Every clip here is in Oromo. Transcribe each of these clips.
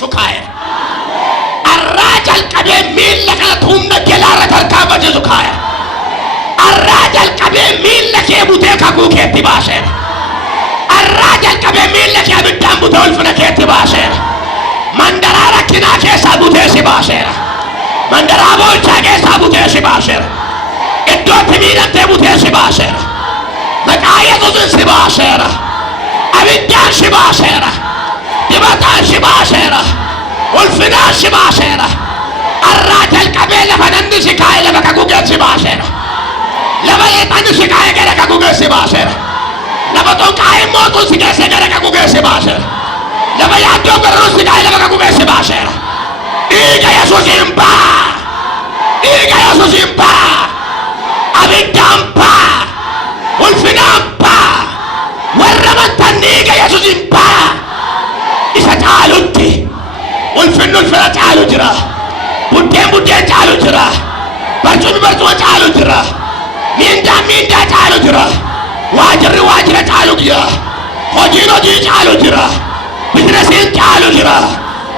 sukaye arrajal kabe milla kana tumna gelara tarkaba juzukaya arrajal kabe milla ke bute ka ku ke tibashe arrajal kabe milla ke abidam butol funa ke tibashe mandarara kina ke sabute sibashe mandarabo chage sabute sibashe eddo timira te bute sibashe makaya to sibashe abidam sibashe dibata sibashe والفناء شباشرة الراجل قبيلة فنند شكاية لما كاكوكي شباشرة لما يتعند شكاية كده كاكوكي شباشرة لما تنكاية موتو شكاية كده كاكوكي شباشرة لما يعدو برو شكاية لما كاكوكي شباشرة إيجا يسوس إمبا إيجا يسوس إمبا أبيدام با والفناء با والرمتن إيجا يسوس إمبا إذا تعالوا والفن الفلا تعالوا جرا بدين تعالوا جرا برجون تعالوا جرا مين دا تعالوا جرا واجر تعالوا جرا خجينو دي تعالوا جرا بزنسين تعالوا جرا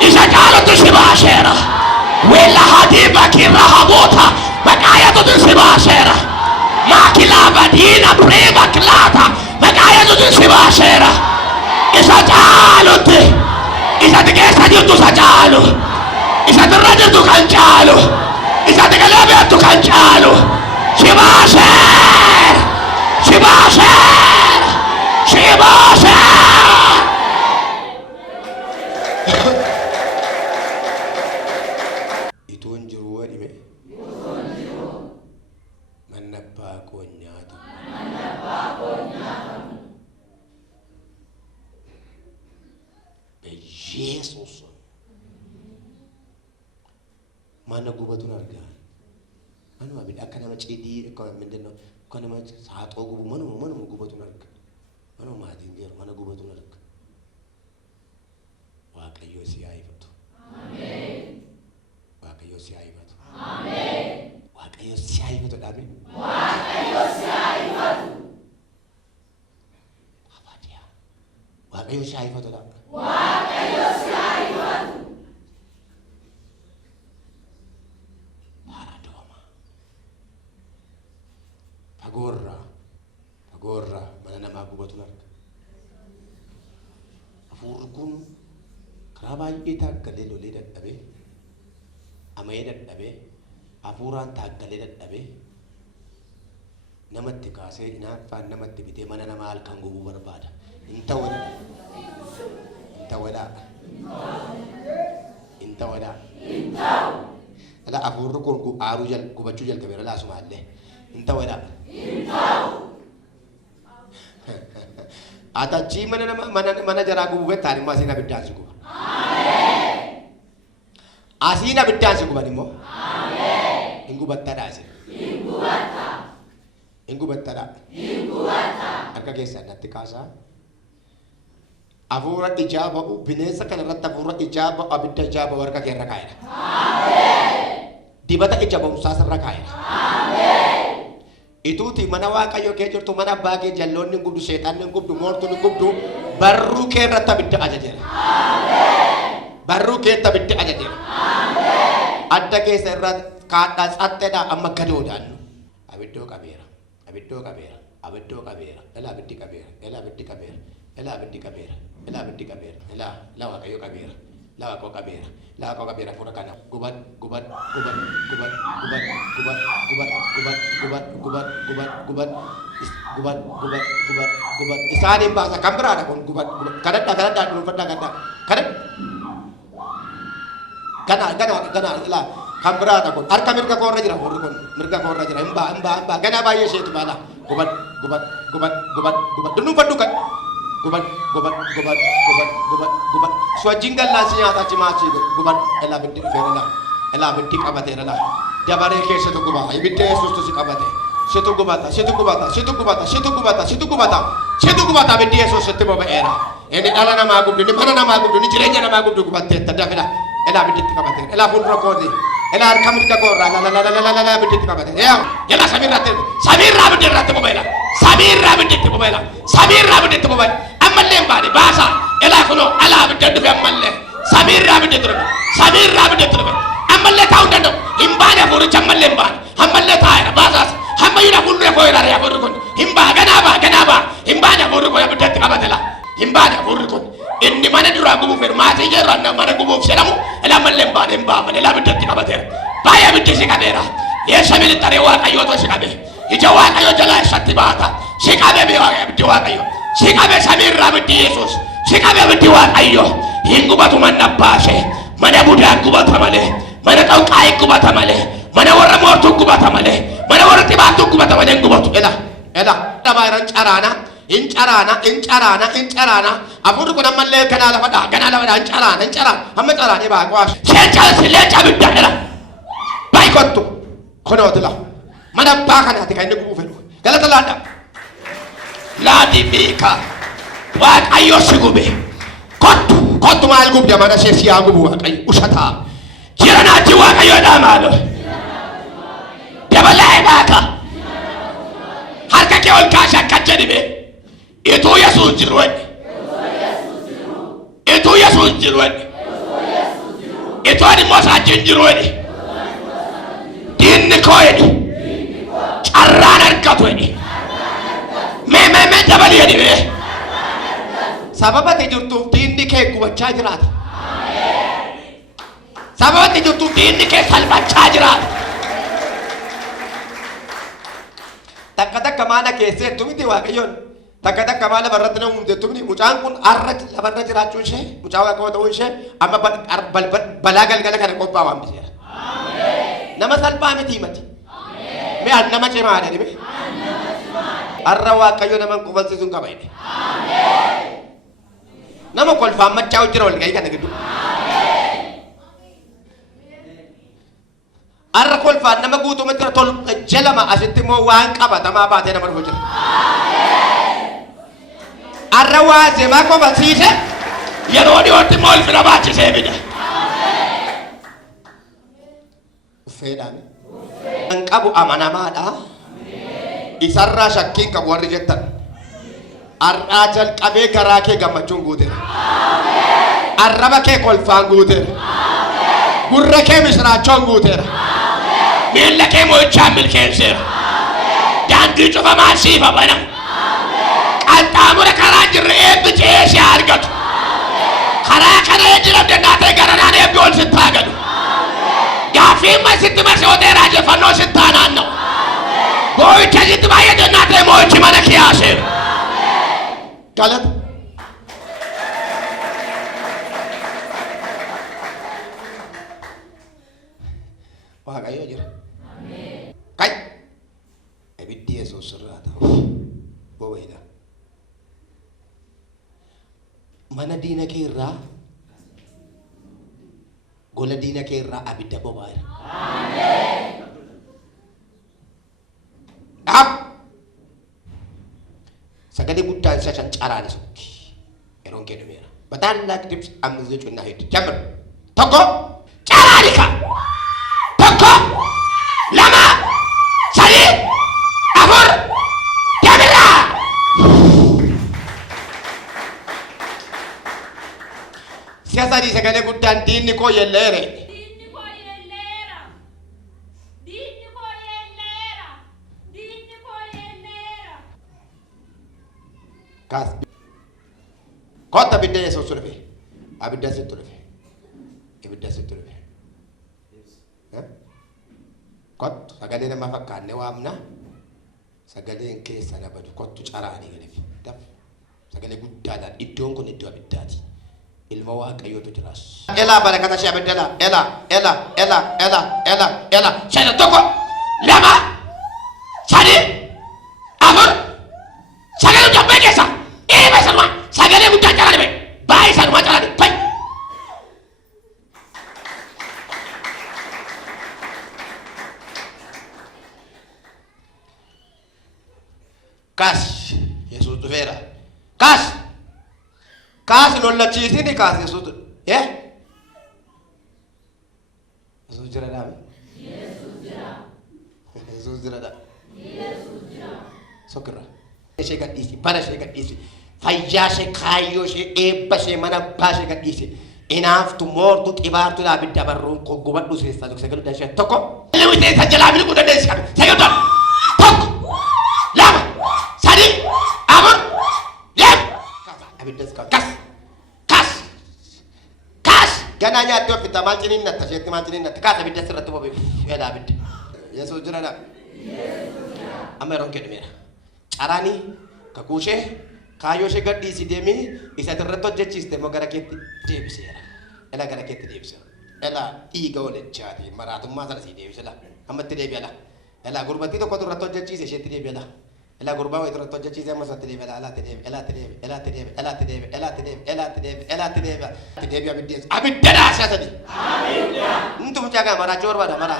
إذا تعالوا تسبا شيرا ولا هديبا كيرا هبوتا مكايا تسبا شيرا ما كلا بدينا بريبا كلاتا مكايا تسبا شيرا إذا تعالوا إذا تكيس هديو تسجالو إذا ترجل تكنجالو إذا تكلابي تكنجالو شباشر شباشر شباشر يتونجروا ولمي من نباك ونياتو بيسوس mana gubatun arga anu abid akana macedi ko mendeno kono ma saat o gubu manu gubatun arga manu ma dindir mana gubatun arga waaqayyo si ayfatu amen waaqayyo si ayfatu amen waaqayyo si ayfatu dabe waaqayyo si ayfatu abadia waaqayyo si ayfatu dabe waaqayyo si ayfatu Agora mana nama gubatun arga afurkun kerabai kita galelo ledat dabe amayedat dabe afuran ta galedat dabe namatti kase ina fa namatti bite mana nama alkan gubu barbada inta wada ala afurkun ku arujal gubachujal kabera la sumalle inta wada आता ची mana jara gubu tari masina bidansi gubu amen asina bidansi gubu nimo amen ingu batta arka kesa natti kasa avura ijaba binesa kana ratta avura ijaba abidda ijaba warka kerra kaira amen dibata ijaba musasa rakaira amen ituti mana waaqayyo ke jirtu mana baage jalloonni gubdu seetaan gubdu moortuun gubdu barru ke ratta bidda ajajera amen barru ke tabidda ajajera amen adda ke serra kaadha satteda amma gadoodan abiddo kabera ela biddi kabera la waaqayyo kabera la ko kabera fura kana gubat isani bahasa kamera kon gubat kada dulu pada kada kana la kamera kon arka mirka ko rajira emba gana baye setu bala gubat dunu padukan gubat so jingal la sinya ta cimaci gubat ela bitti ferela ela bitti kabatera la dabare ke setu gubat ibitte sustu si kabate setu gubata bitti so setu boba era ene ala na magubdu ni mana na magubdu ni jirenya na magubdu gubat tetta dafela ela bitti kabatera ela fun rokodi ela arkamit ka ko la bitti kabatera ya samira bitti mobile amma lemba di basa ela kono ala bitti amalle samira lemban hammalle taayra baasas hamma yuna kullu ko ira ya burukun himba ganaba himba na buruko ya bidet kabatela himba na burukun inni mana dura gubu fermati je ranna mana gubu selamu ela lemban himba mana la bidet kabatela baya bidet sikabera yesa bil tare wa kayo to sikabe ijawa kayo jala satibata sikabe be wa bidet wa kayo sikabe samir rabbi yesus sikabe bidet wa kayo hinguba tumanna bashe mana buda kubata male mana kau kai kubata male mana warra mortu kubata male mana warra tibatu kubata male kubatu ela tabaran carana incarana afuru ko namalle kanala fada incarana hamma carane ba kwash sele chabidda ela bay kottu kono tela mana ba kana te kayne ku felu galata lada ladi bika wa ayo sigube kottu mal gubde mana sesi agubu ay usata kirana jiwa kayo damalo dabalai baka harka ke ol kasha kajedi be itu yesus jirwen itu ani mosa jinjirwen din koyni charranar katweni me dabali yedi be sababa te jurtu din ke kubacha jirat sababa te jurtu din ke salbacha jirat takka mana kese tumi te wakayon takka mana baratna umde tumni mucaan kun arraj labarna jirachu she mucawa ko to she amma balagal gala kana ko pawam bisira amen nama salba me timati amen me annama chema ade me arra wakayo nama ko balse sun kabayne amen nama kol famma chaw jirol gay kana gidu arra kol fa nama gutu metra tol jalama asitti mo wan qaba tama baate nama hojir arra waze ma ko basise yarodi orti mol fira baati sebida fedani an qabu amana mada isarra shakkin qabu warri jettan arrajal qabe garake gamachun gude amen arraba ke kol fa gude amen gurra ke misra chon gude mille ke mo chamil kenser dangi to fa masi fa bana altamura karajir ebje shargat kara kara ejira de nate garana ne bol sitagadu gafi ma sitima so de raje fanno sitanano boy tajit baye de nate mo chimana kiyase galat wah kayo jira amen kai ebidi yesus surata boyda mana dina kirra gola dina kirra abidda bobayra amen sagade guddan sa can carani sokki eron ke dumera badan lak tips am zechu na hit jamr tokko carani ka tokko lama sali afur jamira siasa di sagade guddan dinni ko yellere kas kota bidde yeso surfe abidda siturfe ibidda siturfe kot sagade na mafakane wamna sagade nke sana badu kotu carani gelefi daf sagade guddada iddon ko neddo abiddati ilma wa kayoto tiras ela barakata shi abiddala ela shana toko lama sadi amor sagade jabbe sa sagale mutta carani be bay sa ma carani bay kas yesus tu vera kas non la chisi ni kas yesus yesus jira da yesus jira sokra shega disi para shega disi fayyase kayo she ebba she mana bashe gadise Enough to more to ibar to la bidda barun ko gobat dus resta donc segel dashe toko le wite ta jala bi ko de des kan segel don tok lama sadi amon lem abid des kas gana nya to fita maltinin na ta sheti maltinin na ta ka abid des ratu bobe ela abid yeso jirana ameron ke demira arani ka kushe kayo she gaddi si demi isa terreto jechiste mo gara ketti debisera ela gara ketti debisera ela iga ole chati maratu masala si debisela amatte debela ela gurbati to ko terreto jechise she debela ela gurba wa terreto jechise mo sa debela ela tedebi abidda sa tadi amidda ntum jaga mara jorwa da mara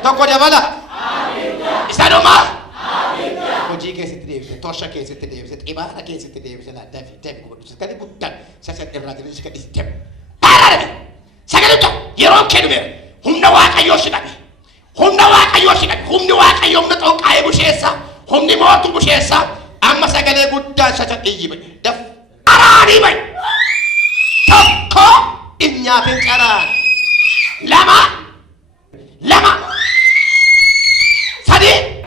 to ko jabala amidda isanoma Hoji ke sitri, tosha ke sitri, ibara ke sitri, la dafi ko sekali bukan saya irrajil sekali step. Parah sekali tu, yeron kedme. Humna wa kayo sikami. Humna wa kayo mnato kay bushesa. Humni mo tu bushesa. Amma sekali bukan saya ijibe. Daf arani bay. Tokko inya pencara. Lama. Sadi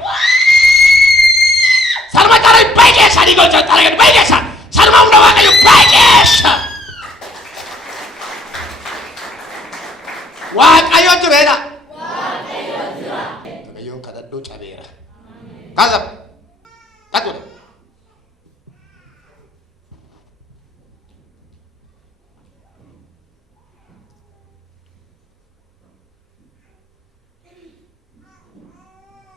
Salma taray baikes ani ko talaga baikes Salma unawa kayo baikes wa kayo jurena kayo kada do chabera kazap takut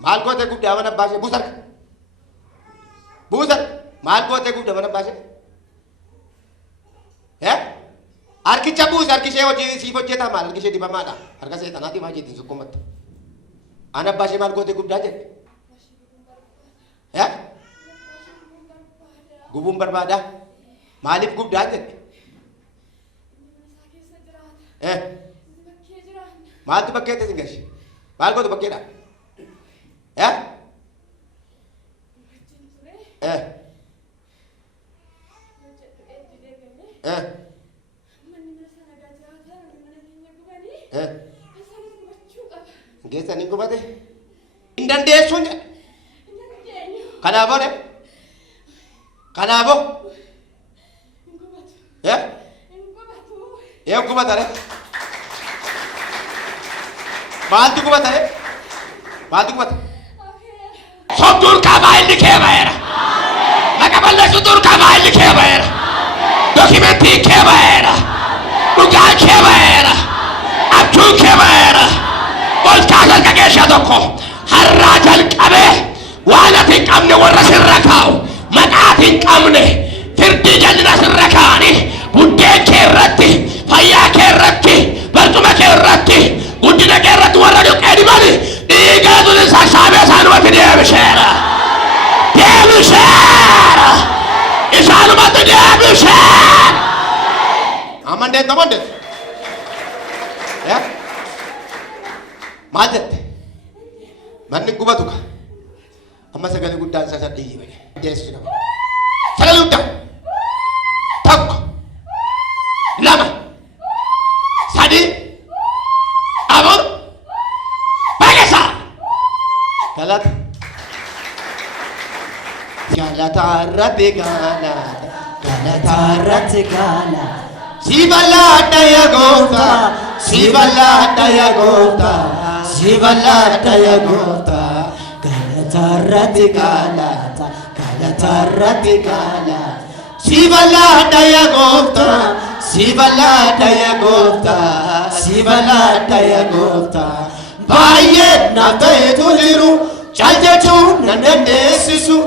mal ko te gudda wana base busar mal ko te gudda wana base arki chabus arki shewo ji si fo jeta mal ki shedi bamada arka se tanati maji din sukumat ana base mal ko te gudda je gubum berbada malip gudda je mal tu bakke te singash mal ko tu bakke da Gesa ningu bate indan desun kanabo ku batare baltu ku batare Sudur kabail liखे बैर नकबल सुदूर kabail लिखे बैर डॉक्यूमेंट्री लिखे बैर बुका लिखे बैर अब्दू लिखे बैर बोल कागज का कैसा दोखो हर राजल कबे वाला थी कमने वो रसिल रखाओ मना थी कमने फिर डीजल रसिल रखानी बुड्ढे के रत्ती फैया के रत्ती बर्तुमा के रत्ती गुड्डे के रत्ती वो रडियो के निबाली Diga tu ni sasabe sanu mati dia bishara. Isanu mati dia bishara. Amande. Ya. Majet. Mandi kubatuka. Amma segala guddan sasa digi bagi. Desu nama. Segala guddan. Tak. Lama. Sadi. Abur. Galat gala Sivalata ya gota Galata rati gala Sivalata ya gota Baye nafta etuliru Chanjachu nandandesisu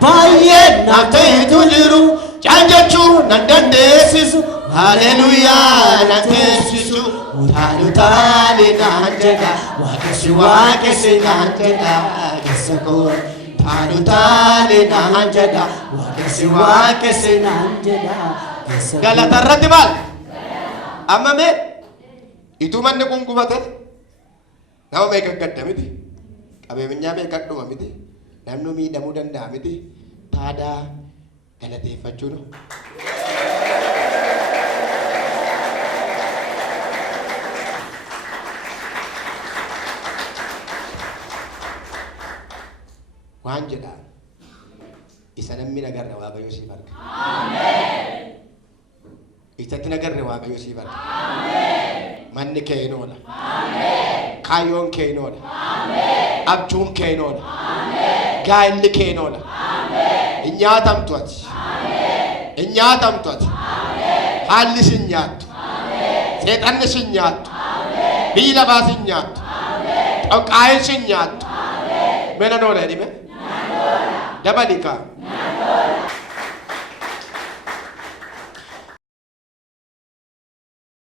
Baye nafta etuliru Chanjachu nandandesisu Hallelujah nandesisu Utalutali nanjaga Wakesi nanjaga Gesako Utalutali nanjaga Wakesi nanjaga Galata ratibal Amma me Itu manne kungkubatat Nama mereka kata miti, abe menyamai kata miti, namnu mi damu dan dah miti, tada, ada teh facuru. maan jedhaan isa namni nagarre waaqayyo siif arga. Ameen. Isatti nagarre waaqayyo siif arga. Ameen. Manni kee hin oola. Ameen. Kaayyoon kee hin oola. Ameen. Abjuun kee hin oola. Ameen. Gaa'illi kee hin oola. Ameen. Hin nyaatamtu ati. Ameen. Hin nyaatamtu ati. Ameen. Haalli sin nyaattu. Ameen. Seexanni sin nyaattu. Ameen. Biyyi lafaa sin nyaattu. Ameen. Xonqaa'een sin nyaattu. Ameen. Mena noola jedhime. Dabalika.